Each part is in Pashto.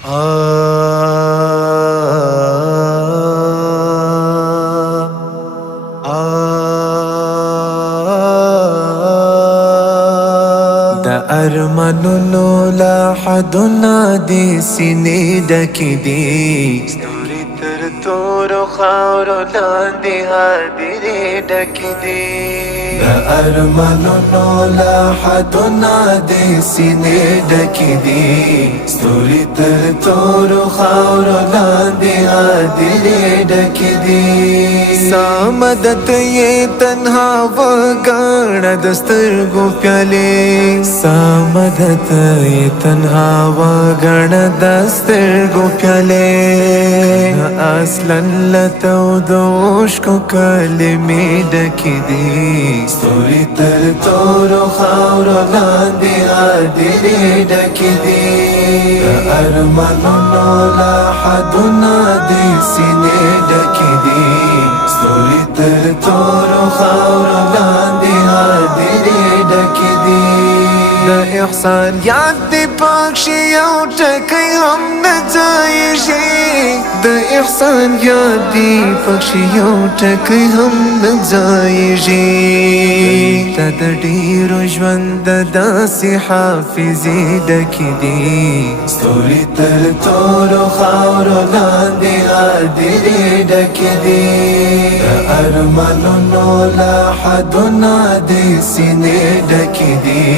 د ارمانونو لا حدونه دي سینې ډکې دي ستوري تر تورو خاورو لاندې هدیرې ډکې دي د ارمانونو لا حدونه دي سینې ډکې دي ستوري تر تورو خاورو لاندې هدیرې ډکې دي سامدت یې تنها وګڼه د سترګو پیالې سامدت یې تنها وګڼه د سترګو پیالې اصلا لتودو اوښکو کلمې ډکې دي ستوري تر تورو خاورو لاندې هدیرې ډکې دي د ارمانونو لا حدونه دي سینې ډکې دي ستوري تر تورو خاورو لاندې هدیرې ډکې دي د احسان یاد دې پکښې یو ټکی هم نه ځایږي د احسان یاد دې پکښې یو ټکی هم نه ځایږي ته د ډېرو ژوند داسې حافظې ډکې دي ستوري تر تورو خاورو لاندې هدیرې ډکې دي د ارمانونو لا حدونه دي سینې ډکې دي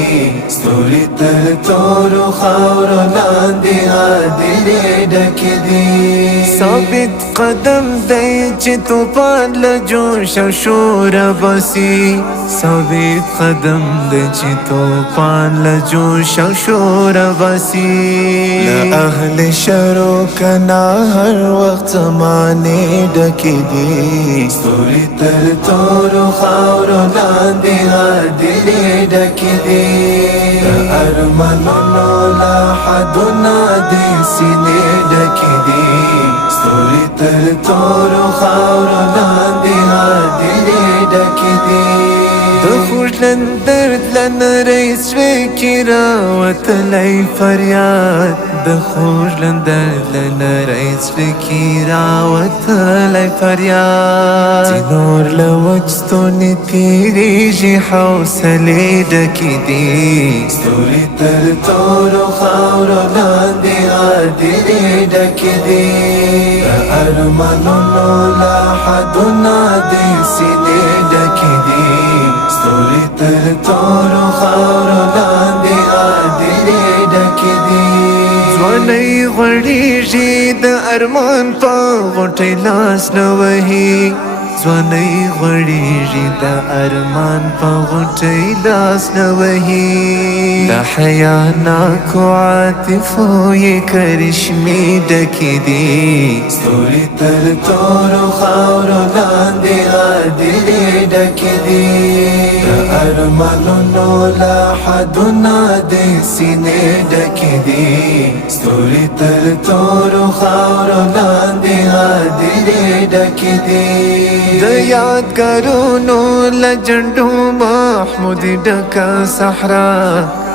ستوري تر تورو خاورو لاندې هدیرې ډکې دي ثابت قدم دی چې طوفان له جوش او شوره باسي ثابت قدم دی چې طوفان له جوش او شوره باسي له اهل شرو کنا هر وخت زمانې ډکې دي ستوري تر تورو خاورو لاندې هدیرې ډکې دي د ارمانونو لا حدونه دي سینې ډکې دي ستوري تر تورو خاورو لاندې هدیرې ډکې دي د خوږلن درد له نرۍ زړه کې راوتلی فریاد د خوږلن درد له نرۍ زړه کې راوتلی فریاد چې نور له وچ ستوني تېرېږي حوصلې ډکې دي ستوري تر تورو خاورو لاندې هدیرې ډکې دي د ارمانونو لا حدونه دي سینې ډکې دي ستوري تر تورو خاورو لاندې هدیرې ډکې دي ځوانۍ غوړېږي د ارمان په غوټۍ لاس نه وهي ځوانۍ غوړېږي د ارمان په غوټۍ لاس نه وهي د حیا ناکو عاطفو یې کرشمې ډکې دي ستوري تر تورو خاورو لاندې هدیرې ډکې دي د ارمانونو لا حدونه دي سینې ډکې دي ستوري تر تورو خاورو لاندې هدیرې ډکې دي د یادګارونو له جنډو محمودي ډکه صحرا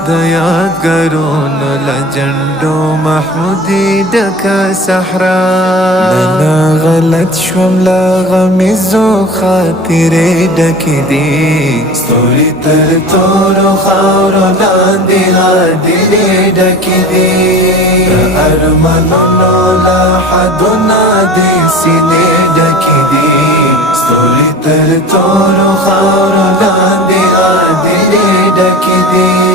د یادګارونو له جنډو محمودي ډکه صحرا نه غلط شوم له غمیزو خاطرې ډکې دي ستوري تر تورو خاورو لاندې هدیرې ډکې دي د ارمانونو لا حدونه دي سینې ډکې دي ستوري تر تورو خاورو لاندې هدیرې ډکې دي